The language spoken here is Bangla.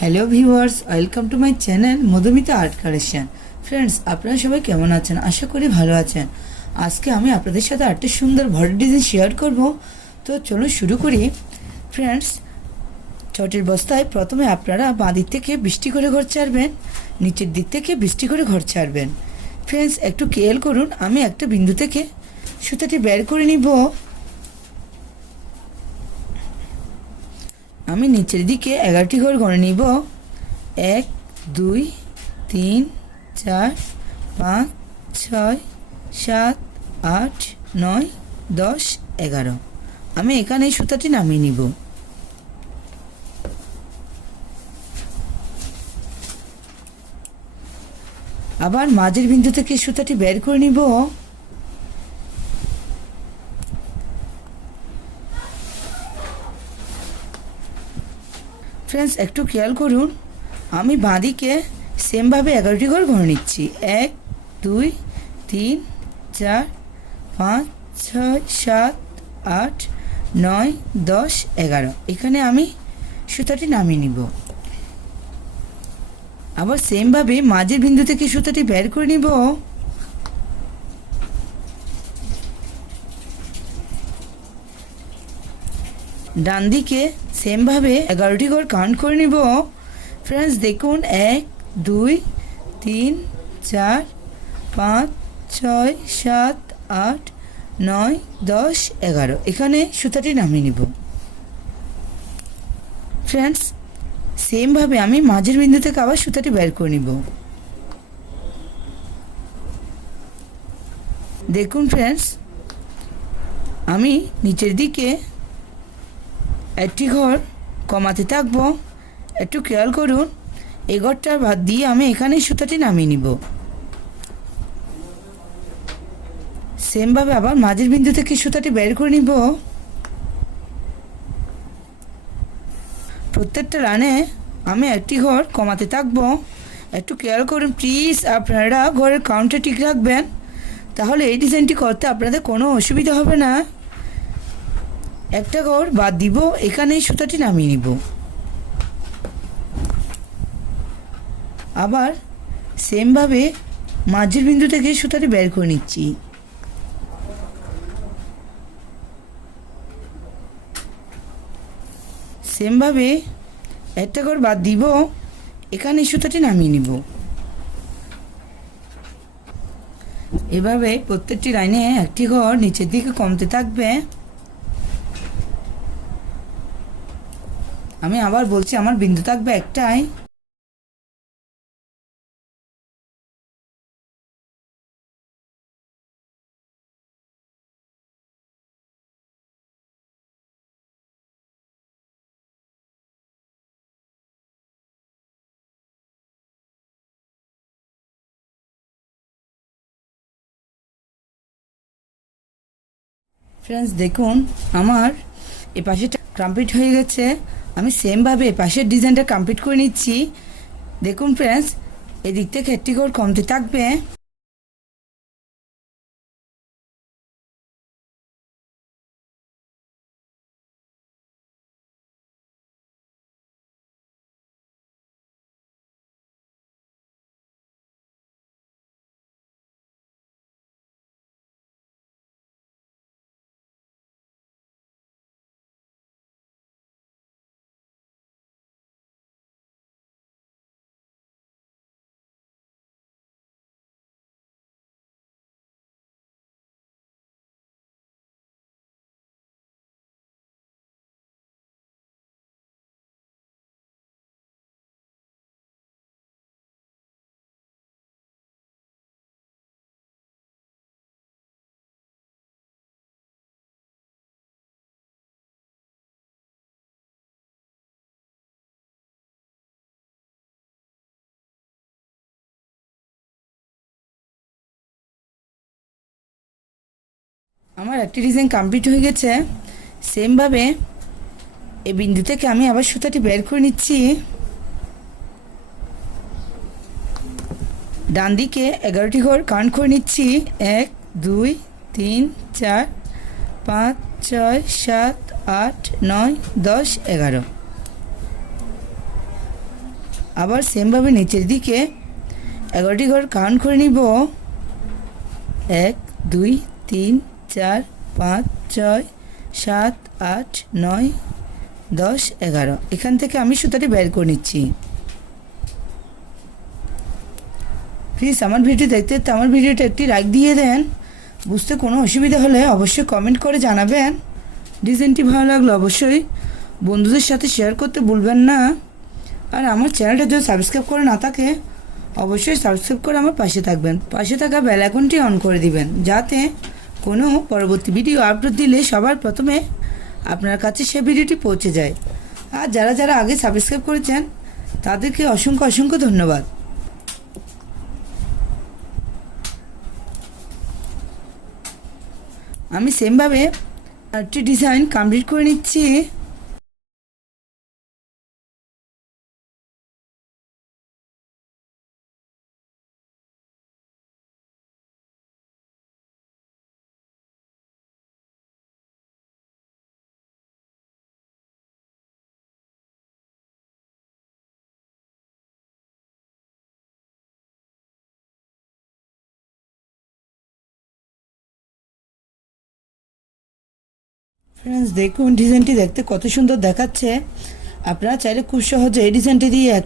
Hello viewers welcome to my channel Madhumita art collection friends আপনারা সবাই কেমন আছেন? আশা করি ভালো আছেন। আজকে আমি আপনাদের সাথে আটটি সুন্দর ভরি ডিজাইন শেয়ার করব। তো চলুন শুরু করি। ফ্রেন্ডস ছটির বস্তায় প্রথমে আপনারা বাঁ দিক থেকে বৃষ্টি করে ঘর ছাড়বেন, নিচের দিক থেকে বৃষ্টি করে ঘর ছাড়বেন। ফ্রেন্ডস একটু কেয়ার করুন, আমি একটা বিন্দু থেকে সুতাটি বের করে নিব। আমি নিচের দিকে এগারোটি ঘর গণে নিব। এক, দুই, তিন, চার, পাঁচ, ছয়, সাত, আট, নয়, দশ, এগারো। আমি এখানে সুতাটি নামিয়ে নিব। আবার মাঝের বিন্দু থেকে সুতাটি বের করে নিব। ফ্রেন্ডস একটু খেয়াল করুন। আমি বাঁদিকে সেমভাবে এগারোটি ঘর ঘরে নিচ্ছি। এক, দুই, তিন, চার, পাঁচ, ছয়, সাত, আট, নয়, দশ, এগারো। এখানে আমি সুতাটি নামিয়ে নিব। আবার সেমভাবে মাঝের বিন্দু থেকে সুতাটি বের করে নিব। ডান দিকে সেমভাবে এগারোটি ঘর কাউন্ট করে নিব। ফ্রেন্ডস দেখুন, এক, দুই, তিন, চার, পাঁচ, ছয়, সাত, আট, নয়, দশ, এগারো। এখানে সুতাটি নামিয়ে নিব। ফ্রেন্ডস সেমভাবে আমি মাঝের বিন্দু থেকে আবার সুতাটি বের করে নিব। দেখুন ফ্রেন্ডস আমি নিচের দিকে একটি ঘর কমাতে থাকব। একটু খেয়াল করুন, এই ঘরটা বাদ দিয়ে আমি এখানেই সুতাটি নামিয়ে নিব। সেমভাবে আবার মাঝের বিন্দু থেকে সুতাটি বের করে নিব। প্রত্যেকটা রানে আমি একটি ঘর কমাতে থাকব। একটু খেয়াল করুন প্লিজ আপনারা ঘরের কাউন্টার ঠিক রাখবেন। তাহলে এই ডিজাইনটি করতে আপনাদের কোনো অসুবিধা হবে না। একটা ঘর বাদ দিব এখানে সুতাটি নামিয়ে নিব। আবার সেমভাবে মাঝের বিন্দু থেকে সুতাটি বের করে নিচ্ছি। সেমভাবে একটা ঘর বাদ দিব এখানে সুতাটি নামিয়ে নিব। এভাবে প্রত্যেকটি লাইনে একটি ঘর নিচের দিকে কমতে থাকবে। আমি আবার বলছি, আমার বিন্দু থাকবে একটাই। ফ্রেন্ডস দেখুন, আমার এ পাশেটা কমপ্লিট হয়ে গেছে। আমি সেমভাবে পাশের ডিজাইনটা কমপ্লিট করে নিচ্ছি। দেখুন ফ্রেন্ডস এদিক থেকে একটি ঘর কমতে থাকবে। আমার একটি ডিজাইন কমপ্লিট হয়ে গেছে। সেমভাবে এই বিন্দু থেকে আমি আবার সুতাটি বের করে নিচ্ছি। ডান দিকে এগারোটি ঘর কাউন্ট করে নিচ্ছি। এক, দুই, তিন, চার, পাঁচ, ছয়, সাত, আট, নয়, দশ, এগারো। আবার সেমভাবে নিচের দিকে এগারোটি ঘর কাউন্ট করে নিব। এক, দুই, তিন চার, পাঁচ, ছয়, সাত, আট, নয়, দশ, এগারো। এখান থেকে আমি সুতাটি বের করে নিচ্ছি। প্লিজ আমার ভিডিও দেখতে দেখতে আমার ভিডিওটা একটি লাইক দিয়ে দেন। বুঝতে কোনো অসুবিধা হলে অবশ্যই কমেন্ট করে জানাবেন। ডিজাইনটি ভালো লাগল অবশ্যই বন্ধুদের সাথে শেয়ার করতে ভুলবেন না। আর আমার চ্যানেলটা যদি সাবস্ক্রাইব করে না থাকে, অবশ্যই সাবস্ক্রাইব করে আমার পাশে থাকবেন। পাশে থাকা বেল অন করে দিবেন, যাতে কোনো পরবর্তী ভিডিও আপলোড দিলে সবার প্রথমে আপনার কাছে সে ভিডিওটি পৌঁছে যায়। আর যারা যারা আগে সাবস্ক্রাইব করেছেন, তাদেরকে অসংখ্য অসংখ্য ধন্যবাদ। আমি সেমভাবে আটটি ডিজাইন কমপ্লিট করে নিচ্ছি। ফ্রেন্ডস দেখুন ডিজাইনটি দেখতে কত সুন্দর দেখাচ্ছে। আপনারা চাইলে খুব সহজে এই ডিজাইনটি দিয়ে